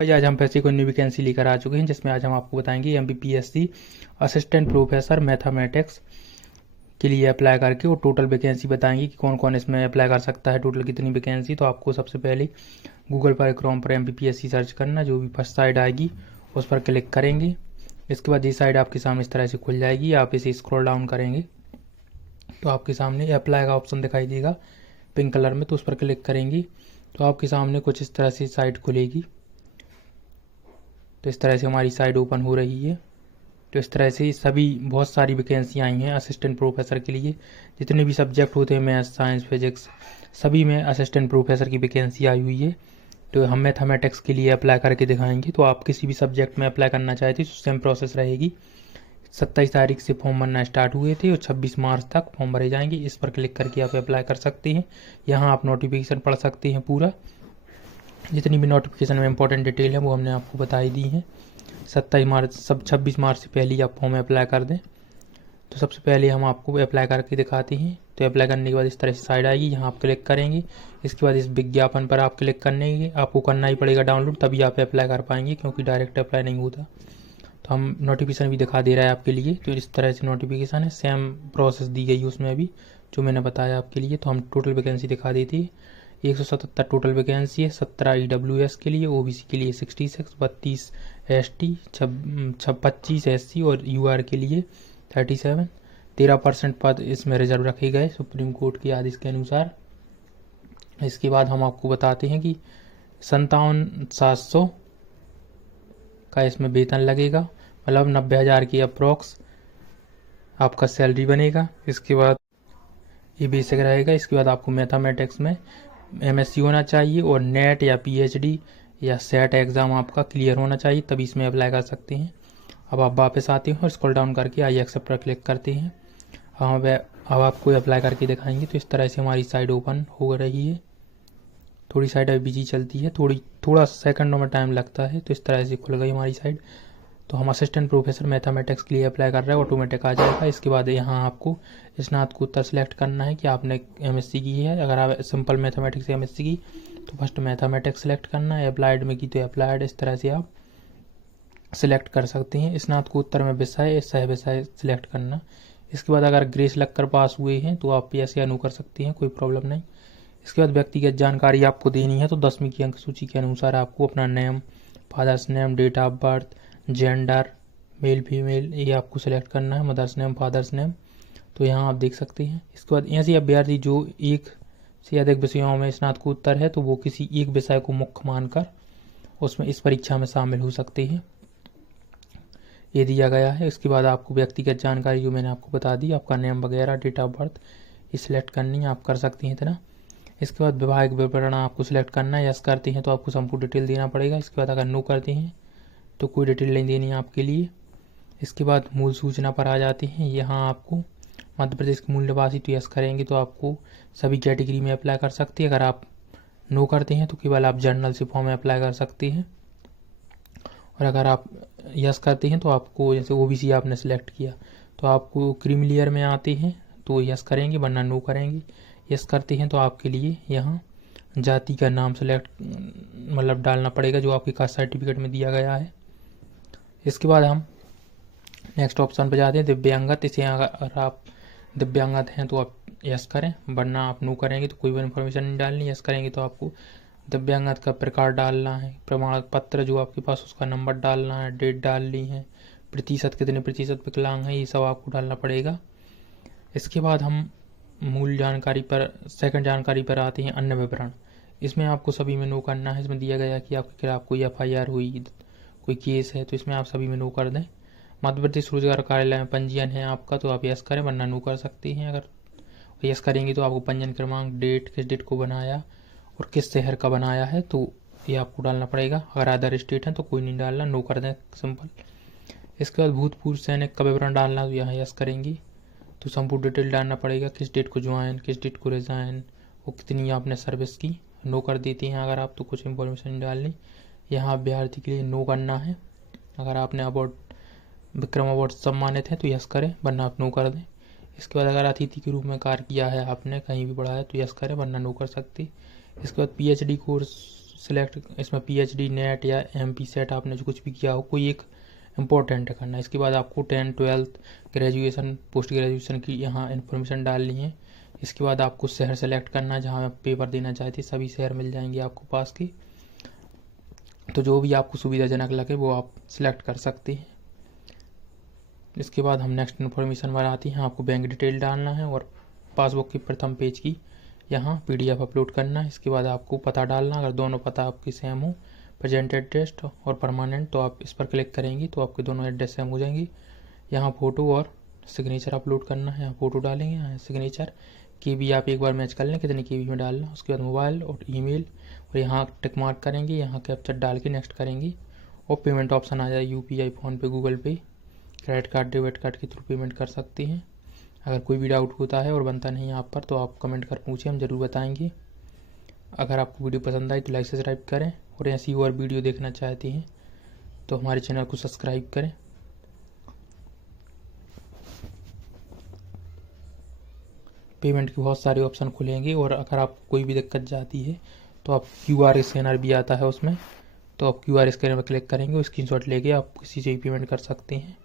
भाई आज हम फिर से कोई नई वैकेंसी लेकर आ चुके हैं जिसमें आज हम आपको बताएंगे एमपीपीएससी असिस्टेंट प्रोफेसर मैथमेटिक्स के लिए अप्लाई करके और टोटल वैकेंसी बताएंगे कि कौन कौन इसमें अप्लाई कर सकता है, टोटल कितनी वैकेंसी। तो आपको सबसे पहले गूगल पर क्रोम पर एमपीपीएससी सर्च करना, जो भी फर्स्ट साइड आएगी उस पर क्लिक करेंगे। इसके बाद ये साइड आपके सामने इस तरह से खुल जाएगी। आप इसे स्क्रॉल डाउन करेंगे तो आपके सामने अप्लाई का ऑप्शन दिखाई देगा पिंक कलर में, तो उस पर क्लिक करेंगे तो आपके सामने कुछ इस तरह से साइट खुलेगी। तो इस तरह से हमारी साइट ओपन हो रही है। तो इस तरह से सभी बहुत सारी वैकेंसी आई हैं असिस्टेंट प्रोफेसर के लिए। जितने भी सब्जेक्ट होते हैं, मैथ्स, साइंस, फिजिक्स, सभी में असिस्टेंट प्रोफेसर की वैकेंसी आई हुई है। तो हम मैथमेटिक्स के लिए अप्लाई करके दिखाएंगे। तो आप किसी भी सब्जेक्ट में अप्लाई करना चाहते तो सेम प्रोसेस रहेगी। 27 तारीख से फॉर्म भरना स्टार्ट हुए थे और 26 मार्च तक फॉर्म भरे जाएंगे। इस पर क्लिक करके आप अप्लाई कर सकते हैं। यहाँ आप नोटिफिकेशन पढ़ सकते हैं पूरा। जितनी भी नोटिफिकेशन में इंपॉर्टेंट डिटेल है वो हमने आपको बताई दी है। 26 मार्च से पहले ही आप फॉर्म अप्लाई कर दें। तो सबसे पहले हम आपको अप्लाई करके दिखाते हैं। तो अप्लाई करने के बाद इस तरह से साइड आएगी, यहाँ आप क्लिक करेंगे। इसके बाद इस विज्ञापन पर आप क्लिक करने के आपको करना ही पड़ेगा डाउनलोड, तभी आप अप्लाई कर पाएंगे, क्योंकि डायरेक्ट अप्लाई नहीं होता। तो हम नोटिफिकेशन भी दिखा दे रहा है आपके लिए। तो इस तरह से नोटिफिकेशन है, सेम प्रोसेस दी गई है उसमें भी जो मैंने बताया आपके लिए। तो हम टोटल वैकेंसी दिखा देती है। 177 टोटल वैकेंसी है। 17 ईडब्ल्यूएस के लिए, ओबीसी के लिए 66, 32 एसटी, 25 एससी और यूआर के लिए 37। 13% पद इसमें रिजर्व रखे गए सुप्रीम कोर्ट के आदेश के अनुसार। इसके बाद हम आपको बताते हैं कि 57,700 का इसमें वेतन लगेगा, मतलब 90,000 की अप्रॉक्स आपका सैलरी बनेगा। इसके बाद ये बेसिक रहेगा। इसके बाद आपको मैथमेटिक्स में एमएससी होना चाहिए और नेट या पीएचडी या सेट एग्ज़ाम आपका क्लियर होना चाहिए, तभी इसमें अप्लाई कर सकते हैं। अब आप वापस आते हैं और स्क्रॉल डाउन करके आई एक्सेप्ट पर क्लिक करते हैं। अब आपको अप्लाई करके दिखाएंगे। तो इस तरह से हमारी साइट ओपन हो रही है। थोड़ी साइट अभी बिजी चलती है, थोड़ा सेकंडों में टाइम लगता है। तो इस तरह से खुल गई हमारी साइट। तो हम असिस्टेंट प्रोफेसर मैथमेटिक्स के लिए अप्लाई कर रहे हैं, ऑटोमेटिक आ जाएगा। इसके बाद यहाँ आपको स्नातकोत्तर सेलेक्ट करना है कि आपने एमएससी की है। अगर आप सिंपल मैथमेटिक्स से एमएससी की तो फर्स्ट मैथमेटिक्स सेलेक्ट करना है। अप्लाइड में की तो अप्लाइड, इस तरह से आप सिलेक्ट कर सकते हैं। स्नातकोत्तर में विषय, सह विषय सिलेक्ट करना। इसके बाद अगर ग्रेस लगकर पास हुए हैं तो आप पीएस या नो कर सकते हैं, कोई प्रॉब्लम नहीं। इसके बाद व्यक्तिगत जानकारी आपको देनी है। तो 10वीं की अंक सूची के अनुसार आपको अपना name, father's name, date of birth, gender, male female, ये आपको सिलेक्ट करना है। मदर्स नेम, फादर्स नेम, तो यहाँ आप देख सकते हैं। इसके बाद ऐसे अभ्यर्थी जो एक से अधिक विषयों में स्नातकोत्तर है तो वो किसी एक विषय को मुख्य मानकर उसमें इस परीक्षा में शामिल हो सकते हैं, ये दिया गया है। इसके बाद आपको व्यक्तिगत जानकारी जो मैंने आपको बता दी, आपका नेम वगैरह, डेट ऑफ बर्थ, ये सिलेक्ट करनी है, आप कर सकती हैं इतना। इसके बाद विवाहिक विवरण आपको सिलेक्ट करना है। यस करते हैं तो आपको संपूर्ण डिटेल देना पड़ेगा। इसके बाद अगर नो करते हैं तो कोई डिटेल नहीं देनी है आपके लिए। इसके बाद मूल सूचना पर आ जाते हैं। यहाँ आपको मध्य प्रदेश के मूल निवासी तो यस करेंगे तो आपको सभी कैटेगरी में अप्लाई कर सकते हैं। अगर आप नो करते हैं तो केवल आप जनरल से फॉर्म में अप्लाई कर सकते हैं। और अगर आप यस करते हैं तो आपको, जैसे ओबीसी आपने सेलेक्ट किया तो आपको क्रीमी लेयर में आते हैं तो यस करेंगे, वरना नो करेंगे। यस करते हैं तो आपके लिए यहाँ जाति का नाम सेलेक्ट मतलब डालना पड़ेगा जो आपके कास्ट सर्टिफिकेट में दिया गया है। इसके बाद हम नेक्स्ट ऑप्शन पर जाते हैं, दिव्यांगत। इसे अगर आप दिव्यांगत हैं तो आप यस करें, वरना आप नो करेंगे तो कोई भी इन्फॉर्मेशन नहीं डालनी। यस करेंगे तो आपको दिव्यांगत का प्रकार डालना है, प्रमाण पत्र जो आपके पास उसका नंबर डालना है, डेट डालनी है, प्रतिशत कितने प्रतिशत विकलांग है, ये सब आपको डालना पड़ेगा। इसके बाद हम मूल जानकारी पर, सेकंड जानकारी पर आते हैं, अन्य विवरण। इसमें आपको सभी में नो करना है। इसमें दिया गया कि आपके खिलाफ कोई एफआईआर हुई, कोई केस है, तो इसमें आप सभी में नो कर दें। मध्य प्रदेश रोजगार कार्यालय में पंजीयन है आपका तो आप यस करें, वरना नो कर सकते हैं। अगर यस करेंगे तो आपको पंजीयन क्रमांक, डेट, किस डेट को बनाया और किस शहर का बनाया है, तो ये आपको डालना पड़ेगा। अगर अदर स्टेट है तो कोई नहीं डालना, नो कर दें सिंपल। इसके बाद भूतपूर्व सैनिक का विवरण डालना, तो यहाँ यस करेंगे तो संपूर्ण डिटेल डालना पड़ेगा, किस डेट को ज्वाइन, किस डेट को रिजाइन और कितनी आपने सर्विस की। नो कर देते हैं अगर आप, तो कुछ इंफॉर्मेशन नहीं डालनी। यहाँ अभ्यर्थी के लिए नो करना है। अगर आपने अवार्ड, विक्रम अवार्ड सम्मानित है तो यस करें, वरना आप नो कर दें। इसके बाद अगर अतिथि के रूप में कार्य किया है आपने, कहीं भी पढ़ा है तो यस करें, वरना नो कर सकते। इसके बाद पीएचडी कोर्स सिलेक्ट इसमें PhD नेट या MP सेट आपने जो कुछ भी किया हो कोई एक इम्पोर्टेंट करना है। इसके बाद आपको 10, 12, ग्रेजुएशन, पोस्ट ग्रेजुएशन की यहाँ इन्फॉर्मेशन डालनी है। इसके बाद आपको शहर सेलेक्ट करना है जहाँ आप पेपर देना चाहते हैं, सभी शहर मिल जाएंगे आपको पास की। तो जो भी आपको सुविधाजनक लगे वो आप सिलेक्ट कर सकते हैं। इसके बाद हम नेक्स्ट इन्फॉर्मेशन पर आती हैं। आपको बैंक डिटेल डालना है और पासबुक की प्रथम पेज की यहाँ PDF अपलोड करना है। इसके बाद आपको पता डालना, अगर दोनों पता आपके सेम हो, प्रेजेंट एड्रेस और परमानेंट, तो आप इस पर क्लिक करेंगी तो आपके दोनों एड्रेस सेम हो जाएंगी। यहाँ फ़ोटो और सिग्नेचर अपलोड करना है। यहाँ फ़ोटो डालेंगे, यहाँ सिग्नेचर KB आप एक बार मैच कर लें कितनी KB में डालना। उसके बाद मोबाइल और ईमेल और यहाँ टिक मार्क करेंगे, यहाँ कैप्चर डाल के नेक्स्ट करेंगी और पेमेंट ऑप्शन आ जाए। UPI, फ़ोनपे, गूगल पे, क्रेडिट कार्ड, डेबिट कार्ड के थ्रू पेमेंट कर सकते हैं। अगर कोई भी डाउट होता है और बनता नहीं है आप पर तो आप कमेंट कर पूछें, हम ज़रूर बताएंगे। अगर आपको वीडियो पसंद आई तो लाइक सब्सक्राइब करें और ऐसी और वीडियो देखना चाहते हैं तो हमारे चैनल को सब्सक्राइब करें। पेमेंट के बहुत सारे ऑप्शन खुलेंगे और अगर आपको कोई भी दिक्कत जाती है तो आप QR स्कैनर भी आता है उसमें, तो आप QR स्कैनर पर क्लिक करेंगे, स्क्रीनशॉट लेके आप किसी से भी पेमेंट कर सकते हैं।